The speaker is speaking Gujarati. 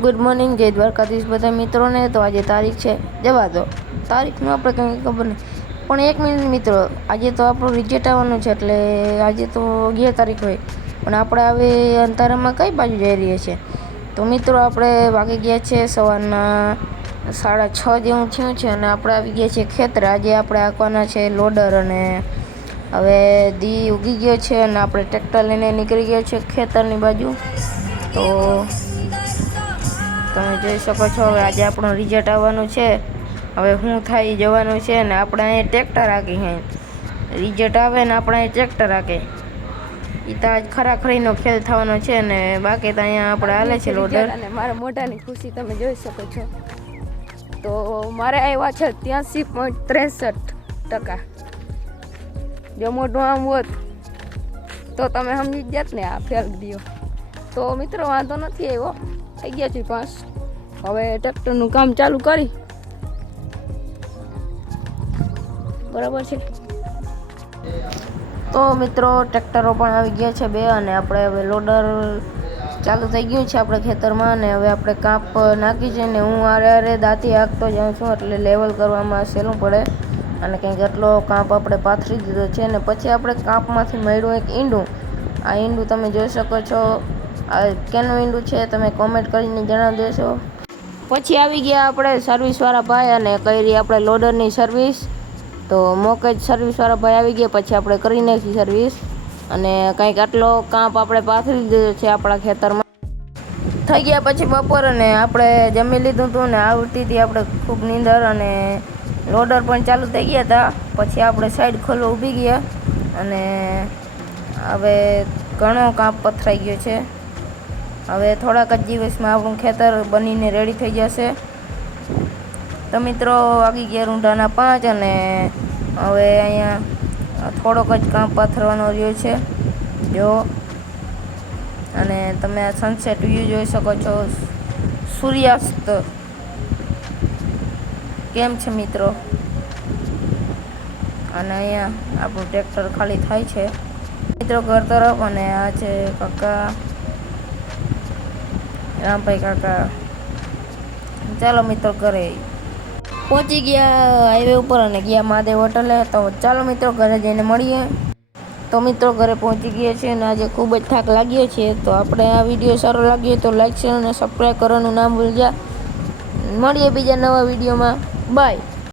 ગુડ મોર્નિંગ, જય દ્વારકાધીશ બધા મિત્રોને। તો આજે તારીખ છે, જવા દો તારીખનું આપણે કંઈ ખબર નહીં, પણ 1 મિનિટ મિત્રો, આજે તો આપણું રિઝલ્ટ આવવાનું છે, એટલે આજે તો 11 તારીખ હોય, પણ આપણે હવે અંધારામાં કઈ બાજુ જઈ રહ્યા છીએ? તો મિત્રો આપણે વાગી ગયા છે સવારના 6:30 જેવું થયું છે, અને આપણે આવી ગયા છીએ ખેતરે। આજે આપણે આંકવાના છે લોડર, અને હવે દી ઉગી ગયો છે, અને આપણે ટ્રેક્ટર લઈને નીકળી ગયા છે ખેતરની બાજુ। તો તમે જોઈ શકો છો, હવે આજે આપણું રિઝલ્ટ આવવાનું છે। હવે શું થાય જવાનું છે, ને આપણે અહીં ટ્રેક્ટર હાકી હે, રિઝલ્ટ આવે ને આપણે અહીં ટ્રેક્ટર હાકે, એ તો આજ ખરાખરીનો ખેલ થવાનો છે, ને બાકી તો અહીંયા આપણે હાલે છે લોડર। અને મારા મોઢાની ખુશી તમે જોઈ શકો છો। તો મારે આવ્યા છે 83.63%। જો મોઢું આમ હોત તો તમે સમજી જ જાત ને આ ફેલ ગયો। તો મિત્રો વાંધો નથી આવ્યો, થઈ ગયા છે પાસ। હવે ટ્રેક્ટરનું કામ ચાલુ કરી, બરાબર છે। તો મિત્રો ટ્રેક્ટરો પણ આવી ગયા છે 2, અને આપણે હવે લોડર ચાલુ થઈ ગયું છે આપણે ખેતરમાં, અને હવે આપણે કાંપ નાખી છે, ને હું આરે દાંતી હાંકતો જાઉં છું, એટલે લેવલ કરવામાં સહેલું પડે। અને કંઈક એટલો કાંપ આપણે પાથરી દીધો છે, ને પછી આપણે કાંપમાંથી મળ્યું એક ઈંડું। આ ઈંડું તમે જોઈ શકો છો, આ કેનું ઈંડું છે તમે કોમેન્ટ કરીને જણાવી દેશો। પછી આવી ગયા આપણે સર્વિસવાળા ભાઈ, અને કરી આપણે લોડરની સર્વિસ। તો મોકે જ સર્વિસવાળા ભાઈ આવી ગયા, પછી આપણે કરી નાખી સર્વિસ, અને કંઈક આટલો કાંપ આપણે પાથરી દીધો છે આપણા ખેતરમાં। થઈ ગયા પછી બપોર, અને આપણે જમી લીધું હતું, ને આવતી હતી આપણે ખૂબ નીંદર, અને લોડર પણ ચાલુ થઈ ગયા હતા। પછી આપણે સાઈડ ખોલવા ઊભી ગયા, અને હવે ઘણો કાંપ પથરાઈ ગયો છે। હવે થોડાક જ દિવસમાં આપણું ખેતર બનીને રેડી થઈ જશે। તો મિત્રો વાગી ગયા રૂંઢાના 5, અને હવે અહીંયા થોડોક જ કાંપ પાથરવાનો રહ્યો છે જો। અને તમે આ સનસેટ વ્યૂ જોઈ શકો છો, સૂર્યાસ્ત કેમ છે મિત્રો। અને અહીંયા આપણું ટ્રેક્ટર ખાલી થાય છે મિત્રો ઘર તરફ, અને આ છે કાકા રામભાઈ કાકા। ચાલો મિત્રો ઘરે પહોંચી ગયા હાઈવે ઉપર, અને ગયા મહાદેવ હોટલે। તો ચાલો મિત્રો ઘરે જઈને મળીએ। તો મિત્રો ઘરે પહોંચી ગયા છે, અને આજે ખૂબ જ થાક લાગ્યો છે। તો આપણે આ વિડીયો સારો લાગ્યો તો લાઈક, શેર અને સબસ્ક્રાઈબ કરવાનું ના ભૂલતા। મળીએ બીજા નવા વિડીયોમાં, બાય।